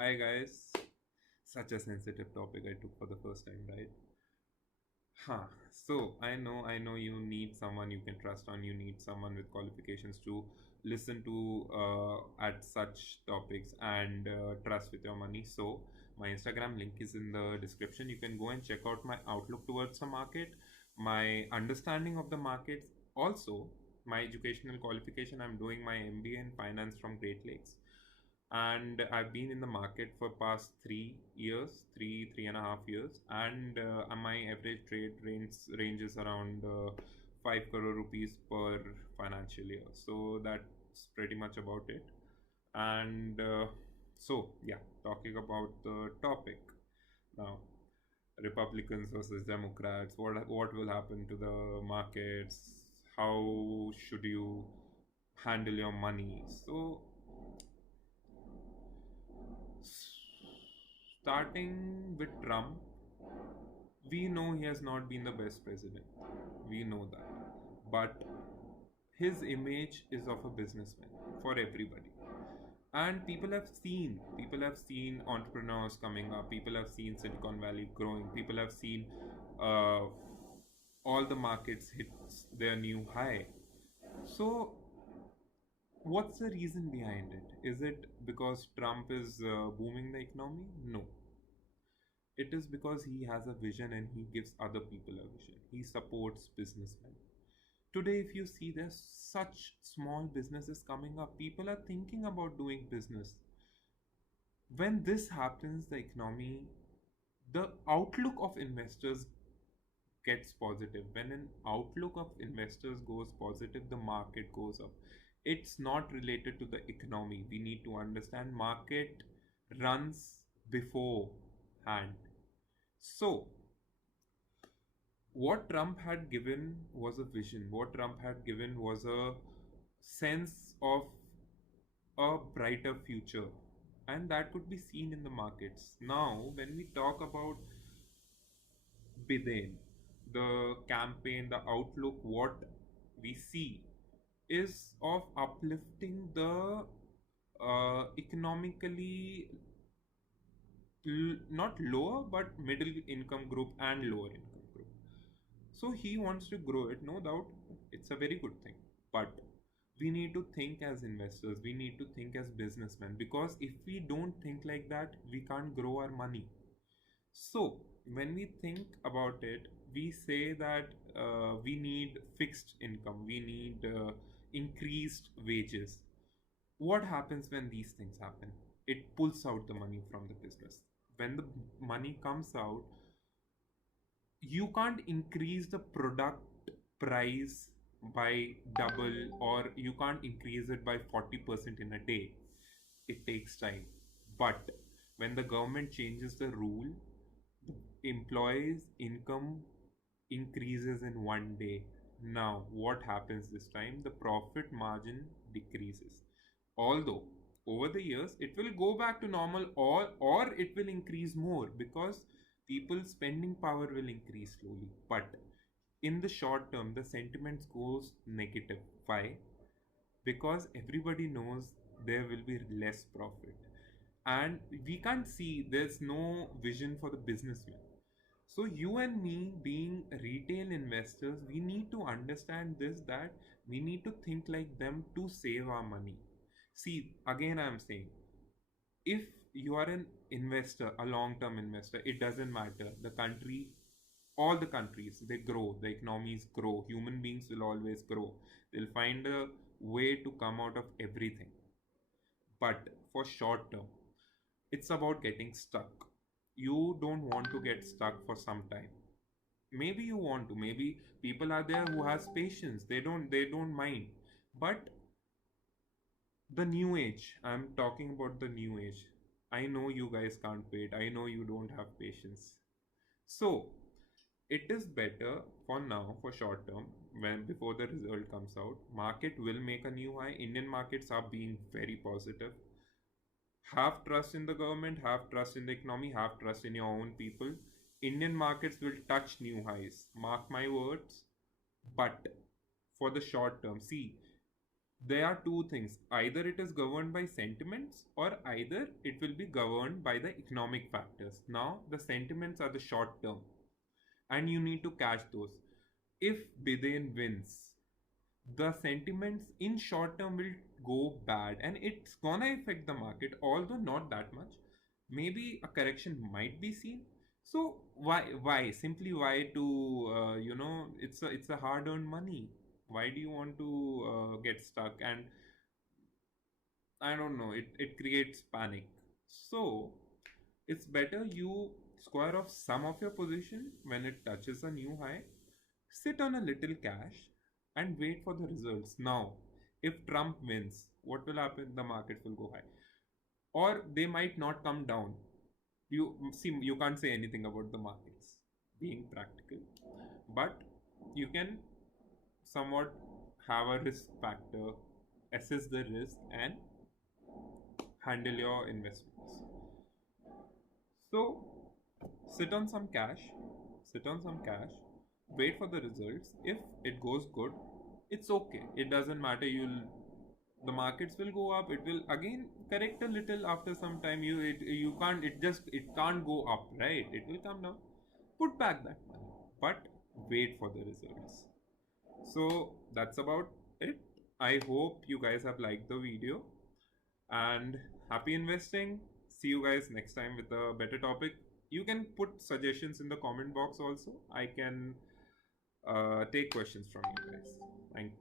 Hi guys. Such a sensitive topic I took for the first time, right? So I know you need someone you can trust on. You need someone with qualifications to listen to at such topics and trust with your money. So my Instagram link is in the description. You can go and check out my outlook towards the market, my understanding of the markets, also my educational qualification. I'm doing my MBA in finance from Great Lakes, and I've been in the market for past 3 years, 3.5 years, and my average trade ranges around 5 crore rupees per financial year. So that's pretty much about it. And yeah, talking about the topic now. Republicans versus Democrats. What will happen to the markets? How should you handle your money? So starting with Trump, we know he has not been the best president. We know that. But his image is of a businessman for everybody. And people have seen entrepreneurs coming up, people have seen Silicon Valley growing, people have seen uh, all the markets hit their new high. So what's the reason behind it? Is it because Trump is booming the economy? No. It is because he has a vision and he gives other people a vision. He supports businessmen. Today, if you see, there's such small businesses coming up. People are thinking about doing business. When this happens, the economy, the outlook of investors gets positive. When an outlook of investors goes positive, the market goes up. It's not related to the economy. We need to understand market runs beforehand. So, what Trump had given was a vision. What Trump had given was a sense of a brighter future. And that could be seen in the markets. Now, when we talk about Biden, the campaign, the outlook, what we see is of uplifting the economically not lower but middle income group and lower income group. So he wants to grow it, no doubt. It's a very good thing. But we need to think as investors, we need to think as businessmen, because if we don't think like that, we can't grow our money. So, when we think about it, we say that we need fixed income, we need increased wages. What happens when these things happen? It pulls out the money from the business. When the money comes out, you can't increase the product price by double, or you can't increase it by 40% in a day. It takes time. But when the government changes the rule, the employees income increases in one day. Now what happens this time? The profit margin decreases, although over the years it will go back to normal, or it will increase more, because people's spending power will increase slowly. But in the short term, the sentiments goes negative. Why? Because everybody knows there will be less profit, and we can't see, there's no vision for the businessman. So you and me, being retail investors, we need to understand this, that we need to think like them to save our money. See, again I'm saying, if you are an investor, a long term investor, it doesn't matter the country, all the countries, they grow, the economies grow, human beings will always grow, they'll find a way to come out of everything. But for short term, it's about getting stuck. You don't want to get stuck for some time. Maybe you want to, maybe people are there who has patience, they don't mind. But the new age, I'm talking about the new age. I know you guys can't wait, I know you don't have patience. So it is better for now, for short term, when before the result comes out, market will make a new high. Indian markets are being very positive. Have trust in the government, have trust in the economy, have trust in your own people. Indian markets will touch new highs, mark my words. But for the short term, see, There are two things: either it is governed by sentiments, or either it will be governed by the economic factors. Now, the sentiments are the short term, and you need to catch those. If Biden wins, the sentiments in short term will go bad, and it's gonna affect the market, although not that much. Maybe a correction might be seen. So why simply why to it's a hard earned money. Why do you want to get stuck? And I don't know, it creates panic. So it's better you square off some of your position when it touches a new high, sit on a little cash, and wait for the results. Now, if Trump wins, what will happen? The market will go high, or they might not come down. You see, you can't say anything about the markets being practical, but you can somewhat have a risk factor, assess the risk, and handle your investments. So sit on some cash, sit on some cash, wait for the results. If it goes good, it's okay. It doesn't matter. The markets will go up. It will again correct a little after some time. You can't it can't go up, right? It will come down. Put back that money, but wait for the results. So that's about it. I hope you guys have liked the video, and happy investing. See you guys next time with a better topic. You can put suggestions in the comment box also. I can take questions from you guys. Thank you.